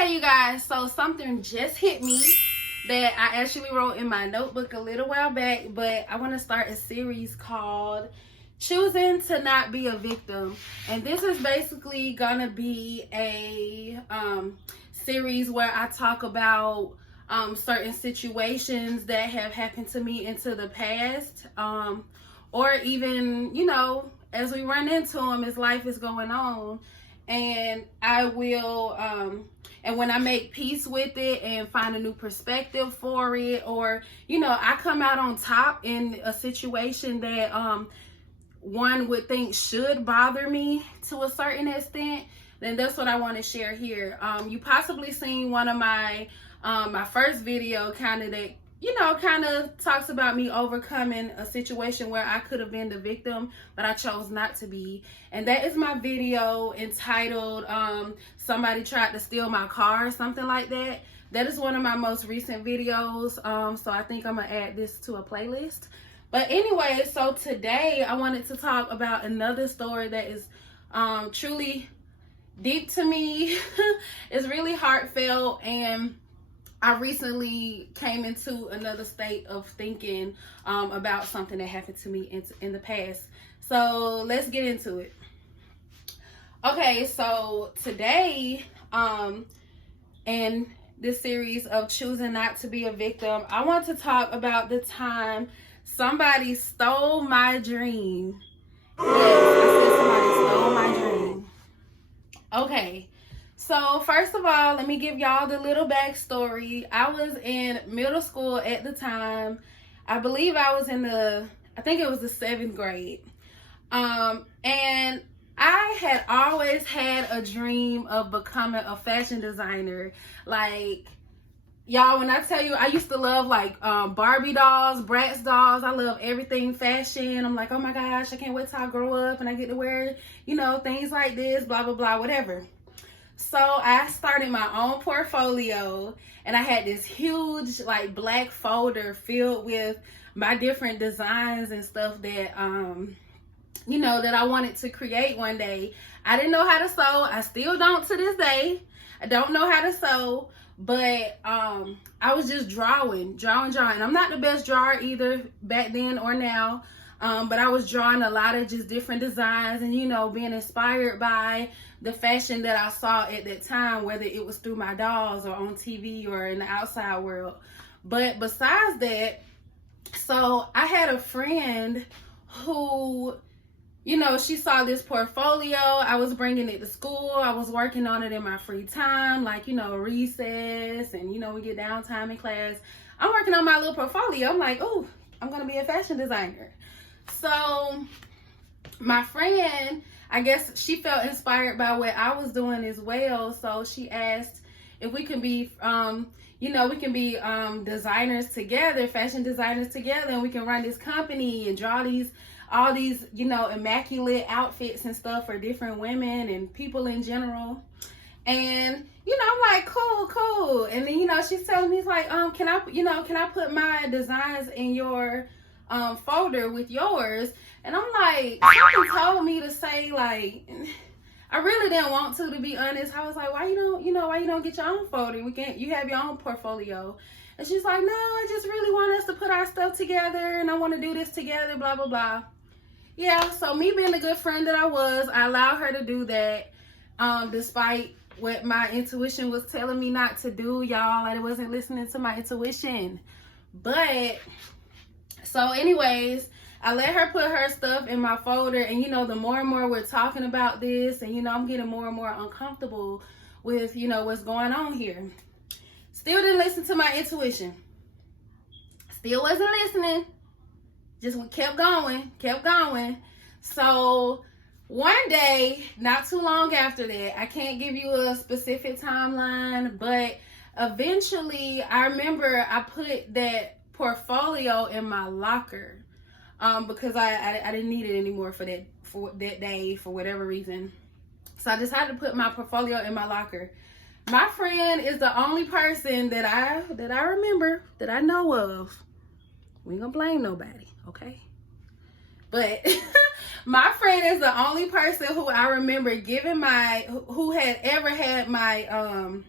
Okay, you guys, so something just hit me that I actually wrote in my notebook a little while back, but I want to start a series called Choosing to Not Be a Victim. And this is basically gonna be a series where I talk about certain situations that have happened to me into the past, or even, you know, as we run into them as life is going on. And I will, and when I make peace with it and find a new perspective for it, or, you know, I come out on top in a situation that one would think should bother me to a certain extent, then that's what I want to share here. You possibly seen one of my my first video kind of that, you know, kind of talks about me overcoming a situation where I could have been the victim, but I chose not to be. And that is my video entitled Somebody Tried to Steal My Car, something like that. That is one of my most recent videos. So I think I'm gonna add this to a playlist. But anyway, so today I wanted to talk about another story that is truly deep to me. It's really heartfelt, and I recently came into another state of thinking about something that happened to me in the past. So let's get into it. Okay, so today, in this series of choosing not to be a victim, I want to talk about the time somebody stole my dream. Yes, I said somebody stole my dream. Okay. So first of all, let me give y'all the little backstory. I was in middle school at the time. I believe I was I think it was the 7th grade. And I had always had a dream of becoming a fashion designer. Like, y'all, when I tell you, I used to love like Barbie dolls, Bratz dolls. I love everything fashion. I'm like, oh my gosh, I can't wait till I grow up and I get to wear, you know, things like this, blah, blah, blah, whatever. So I started my own portfolio, and I had this huge like black folder filled with my different designs and stuff that, you know, that I wanted to create one day. I didn't know how to sew. I still don't to this day. I don't know how to sew, but I was just drawing. I'm not the best drawer either back then or now. But I was drawing a lot of just different designs and, you know, being inspired by the fashion that I saw at that time, whether it was through my dolls or on TV or in the outside world. But besides that, so I had a friend who, you know, she saw this portfolio. I was bringing it to school. I was working on it in my free time, like, you know, recess and, you know, we get downtime in class. I'm working on my little portfolio. I'm like, oh, I'm going to be a fashion designer. So my friend, I guess she felt inspired by what I was doing as well. So she asked if we can be, you know, we can be designers together, fashion designers together, and we can run this company and draw all these, you know, immaculate outfits and stuff for different women and people in general. And, you know, I'm like, cool. And then, you know, she's telling me, like, can I put my designs in your folder with yours? And I'm like, something told me to say, like, I really didn't want to be honest. I was like, why you don't get your own folder? You have your own portfolio. And she's like, no, I just really want us to put our stuff together, and I want to do this together, blah, blah, blah. Yeah, so me being the good friend that I was, I allowed her to do that, despite what my intuition was telling me not to do, y'all. I wasn't listening to my intuition. But so anyways, I let her put her stuff in my folder, and, you know, the more and more we're talking about this, and, you know, I'm getting more and more uncomfortable with, you know, what's going on here. Still didn't listen to my intuition. Still wasn't listening. Just kept going. So one day, not too long after that, I can't give you a specific timeline, but eventually I remember I put that portfolio in my locker. Because I didn't need it anymore for that day for whatever reason. So I decided to put my portfolio in my locker. My friend is the only person that I remember, that I know of. We ain't gonna blame nobody, okay? But my friend is the only person who I remember giving who had ever had my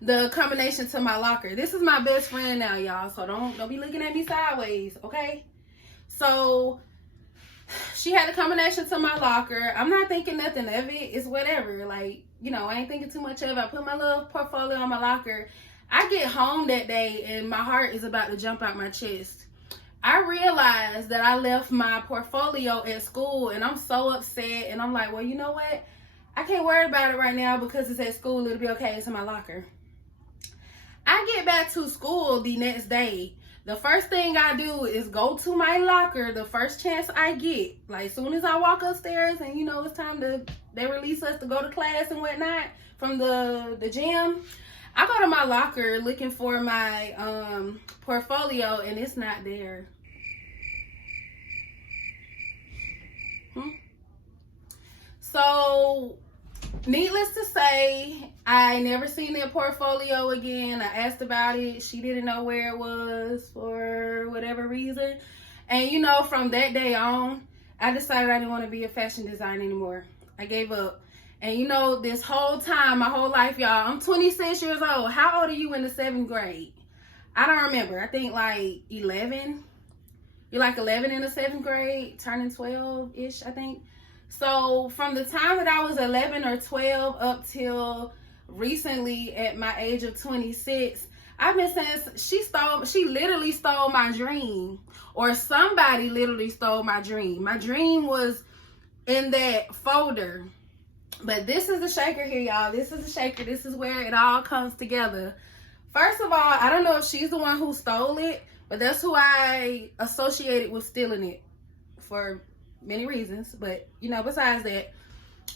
the combination to my locker. This is my best friend now, y'all. So don't be looking at me sideways, okay? So she had a combination to my locker. I'm not thinking nothing of it. It's whatever. Like, you know, I ain't thinking too much of it. I put my little portfolio on my locker. I get home that day and my heart is about to jump out my chest. I realized that I left my portfolio at school and I'm so upset. And I'm like, well, you know what? I can't worry about it right now because it's at school. It'll be okay. It's in my locker. I get back to school the next day. The first thing I do is go to my locker the first chance I get. Like, as soon as I walk upstairs and, you know, it's time they release us to go to class and whatnot from the gym. I go to my locker looking for my portfolio and it's not there. So, needless to say, I never seen that portfolio again. I asked about it. She didn't know where it was for whatever reason. And, you know, from that day on, I decided I didn't want to be a fashion designer anymore. I gave up. And, you know, this whole time, my whole life, y'all, I'm 26 years old. How old are you in the 7th grade? I don't remember. I think like 11. You're like 11 in the 7th grade, turning 12-ish, I think. So from the time that I was 11 or 12 up till recently at my age of 26, I've been saying she literally stole my dream, or somebody literally stole my dream. My dream was in that folder. But this is the shaker here, y'all. This is the shaker. This is where it all comes together. First of all, I don't know if she's the one who stole it, but that's who I associated with stealing it for many reasons. But, you know, besides that,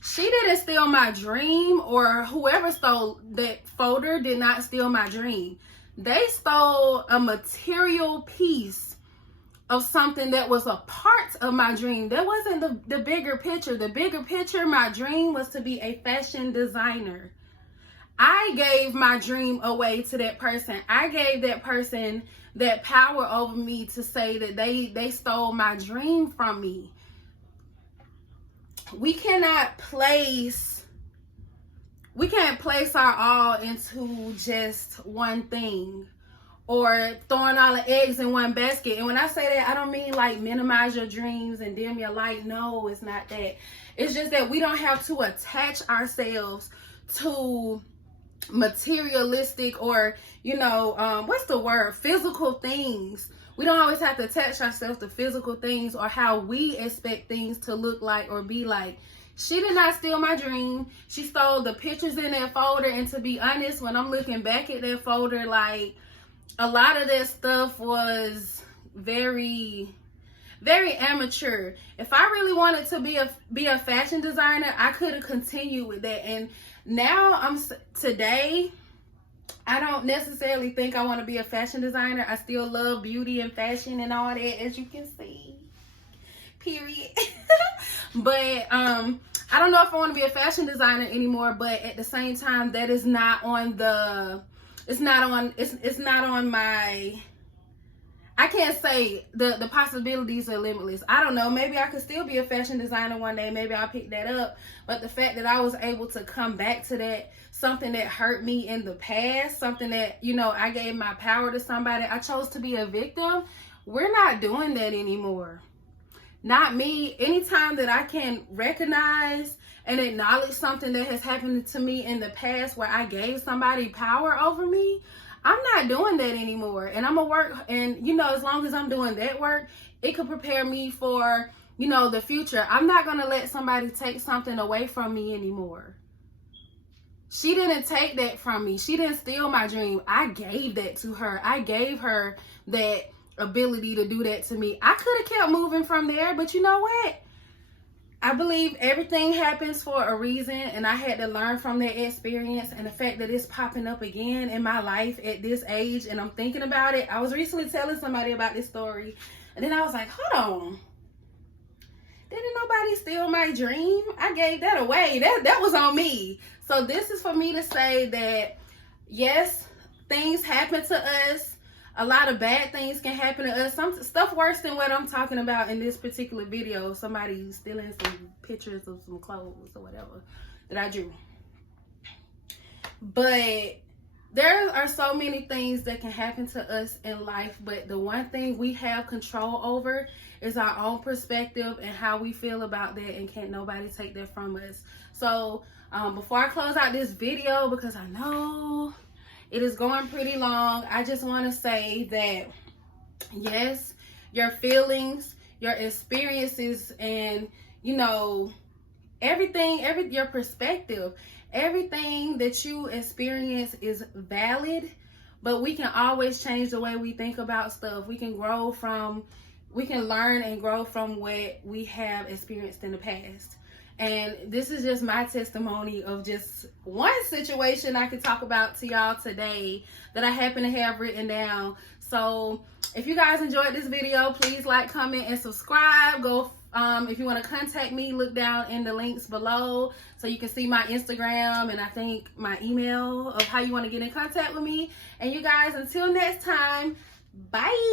she didn't steal my dream, or whoever stole that folder did not steal my dream. They stole a material piece of something that was a part of my dream. That wasn't the bigger picture. The bigger picture, my dream was to be a fashion designer. I gave my dream away to that person. I gave that person that power over me to say that they stole my dream from me. We can't place our all into just one thing, or throwing all the eggs in one basket. And when I say that, I don't mean like minimize your dreams and dim your light. No, it's not that. It's just that we don't have to attach ourselves to materialistic, or, you know, what's the word? Physical things. We don't always have to attach ourselves to physical things or how we expect things to look like or be like. She did not steal my dream. She stole the pictures in that folder. And to be honest, when I'm looking back at that folder, like, a lot of that stuff was very, very amateur. If I really wanted to be a fashion designer, I could have continued with that. And now today, I don't necessarily think I want to be a fashion designer. I still love beauty and fashion and all that, as you can see. Period. But I don't know if I want to be a fashion designer anymore. But at the same time, that is not on the. It's not on my. I can't say the possibilities are limitless. I don't know. Maybe I could still be a fashion designer one day. Maybe I'll pick that up. But the fact that I was able to come back to that, something that hurt me in the past, something that, you know, I gave my power to somebody. I chose to be a victim. We're not doing that anymore. Not me. Anytime that I can recognize and acknowledge something that has happened to me in the past where I gave somebody power over me, I'm not doing that anymore. And I'm gonna work, and, you know, as long as I'm doing that work, it could prepare me for, you know, the future. I'm not gonna let somebody take something away from me anymore. She didn't take that from me. She didn't steal my dream. I gave that to her. I gave her that ability to do that to me. I could have kept moving from there, but you know what? I believe everything happens for a reason, and I had to learn from that experience. And the fact that it's popping up again in my life at this age, and I'm thinking about it. I was recently telling somebody about this story, and then I was like, hold on. Didn't nobody steal my dream? I gave that away. That was on me. So this is for me to say that, yes, things happen to us. A lot of bad things can happen to us. Some stuff worse than what I'm talking about in this particular video. Somebody stealing some pictures of some clothes or whatever that I drew. But there are so many things that can happen to us in life, but the one thing we have control over is our own perspective and how we feel about that, and can't nobody take that from us. So before I close out this video, because I know it is going pretty long, I just want to say that yes, your feelings, your experiences, and everything, your perspective, everything that you experience is valid, but we can always change the way we think about stuff. We can learn and grow from what we have experienced in the past. And this is just my testimony of just one situation I can talk about to y'all today that I happen to have written down. So if you guys enjoyed this video, please like, comment, and subscribe. Go if you want to contact me, look down in the links below so you can see my Instagram and I think my email of how you want to get in contact with me. And you guys, until next time, bye.